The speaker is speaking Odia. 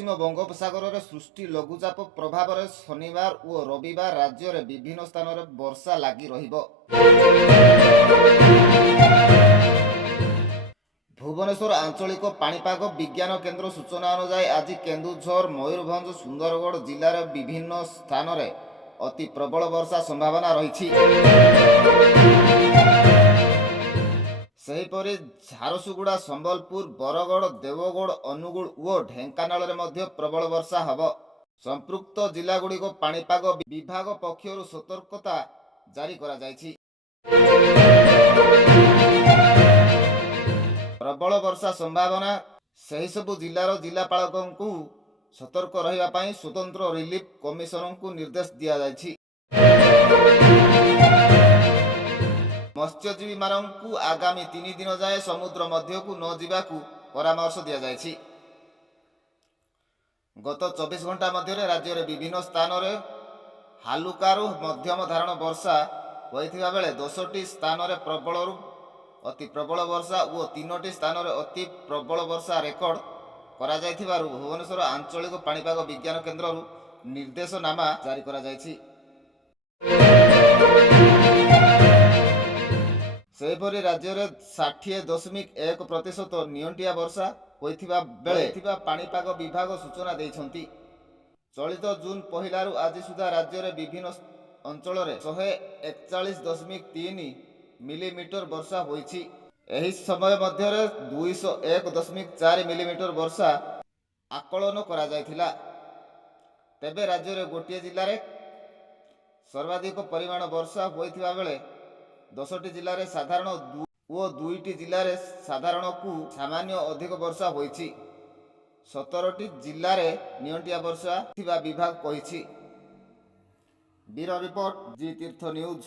ପଶ୍ଚିମ ବଙ୍ଗୋପସାଗରରେ ସୃଷ୍ଟି ଲଘୁଚାପ ପ୍ରଭାବରେ ଶନିବାର ଓ ରବିବାର ରାଜ୍ୟରେ ବିଭିନ୍ନ ସ୍ଥାନରେ ବର୍ଷା ଲାଗି ରହିବ। ଭୁବନେଶ୍ୱର ଆଞ୍ଚଳିକ ପାଣିପାଗ ବିଜ୍ଞାନ କେନ୍ଦ୍ର ସୂଚନା ଅନୁଯାୟୀ ଆଜି କେନ୍ଦୁଝର, ମୟୂରଭଞ୍ଜ, ସୁନ୍ଦରଗଡ଼ ଜିଲ୍ଲାର ବିଭିନ୍ନ ସ୍ଥାନରେ ଅତି ପ୍ରବଳ ବର୍ଷା ସମ୍ଭାବନା ରହିଛି। ସେହିପରି ଝାରସୁଗୁଡ଼ା, ସମ୍ବଲପୁର, ବରଗଡ଼, ଦେବଗଡ଼, ଅନୁଗୁଳ ଓ ଢେଙ୍କାନାଳରେ ମଧ୍ୟ ପ୍ରବଳ ବର୍ଷା ହେବ। ସମ୍ପୃକ୍ତ ଜିଲ୍ଲାଗୁଡ଼ିକ ପାଣିପାଗ ବିଭାଗ ପକ୍ଷରୁ ସତର୍କତା ଜାରି କରାଯାଇଛି। ପ୍ରବଳ ବର୍ଷା ସମ୍ଭାବନା ସେହିସବୁ ଜିଲ୍ଲାର ଜିଲ୍ଲାପାଳଙ୍କୁ ସତର୍କ ରହିବା ପାଇଁ ସ୍ୱତନ୍ତ୍ର ରିଲିଫ କମିଶନରଙ୍କୁ ନିର୍ଦ୍ଦେଶ ଦିଆଯାଇଛି। ମତ୍ସ୍ୟଜୀବୀମାନଙ୍କୁ ଆଗାମୀ 3 ଦିନ ଯାଏଁ ସମୁଦ୍ର ମଧ୍ୟକୁ ନ ଯିବାକୁ ପରାମର୍ଶ ଦିଆଯାଇଛି। ଗତ 24 ଘଣ୍ଟା ମଧ୍ୟରେ ରାଜ୍ୟରେ ବିଭିନ୍ନ ସ୍ଥାନରେ ହାଲୁକାରୁ ମଧ୍ୟମ ଧରଣର ବର୍ଷା ହୋଇଥିବା ବେଳେ 10ଟି ସ୍ଥାନରେ ପ୍ରବଳରୁ ଅତି ପ୍ରବଳ ବର୍ଷା ଓ 3ଟି ସ୍ଥାନରେ ଅତି ପ୍ରବଳ ବର୍ଷା ରେକର୍ଡ କରାଯାଇଥିବାରୁ ଭୁବନେଶ୍ୱର ଆଞ୍ଚଳିକ ପାଣିପାଗ ବିଜ୍ଞାନ କେନ୍ଦ୍ରରୁ ନିର୍ଦ୍ଦେଶନାମା ଜାରି କରାଯାଇଛି। ସେହିପରି ରାଜ୍ୟରେ 60.1% ନିଅଣ୍ଟିଆ ବର୍ଷା ହୋଇଥିବା ବେଳେ ପାଣିପାଗ ବିଭାଗ ସୂଚନା ଦେଇଛନ୍ତି। ଚଳିତ ଜୁନ୍ ପହିଲାରୁ ଆଜି ସୁଦ୍ଧା ରାଜ୍ୟରେ ବିଭିନ୍ନ ଅଞ୍ଚଳରେ 141.3 ମିଲିମିଟର ବର୍ଷା ହୋଇଛି। ଏହି ସମୟ ମଧ୍ୟରେ 201.4 ମିଲିମିଟର ବର୍ଷା ଆକଳନ କରାଯାଇଥିଲା। ତେବେ ରାଜ୍ୟରେ ଗୋଟିଏ ଜିଲ୍ଲାରେ ସର୍ବାଧିକ ପରିମାଣ ବର୍ଷା ହୋଇଥିବା ବେଳେ 10ଟି ଜିଲ୍ଲାରେ ସାଧାରଣ ଓ 2ଟି ଜିଲ୍ଲାରେ ସାଧାରଣକୁ ସାମାନ୍ୟ ଅଧିକ ବର୍ଷା ହୋଇଛି। 17ଟି ଜିଲ୍ଲାରେ ନିଅଣ୍ଟିଆ ବର୍ଷା ଥିବା ବିଭାଗ କହିଛି। ବ୍ୟୁରୋ ରିପୋର୍ଟ, ଜି ତୀର୍ଥ ନ୍ୟୁଜ।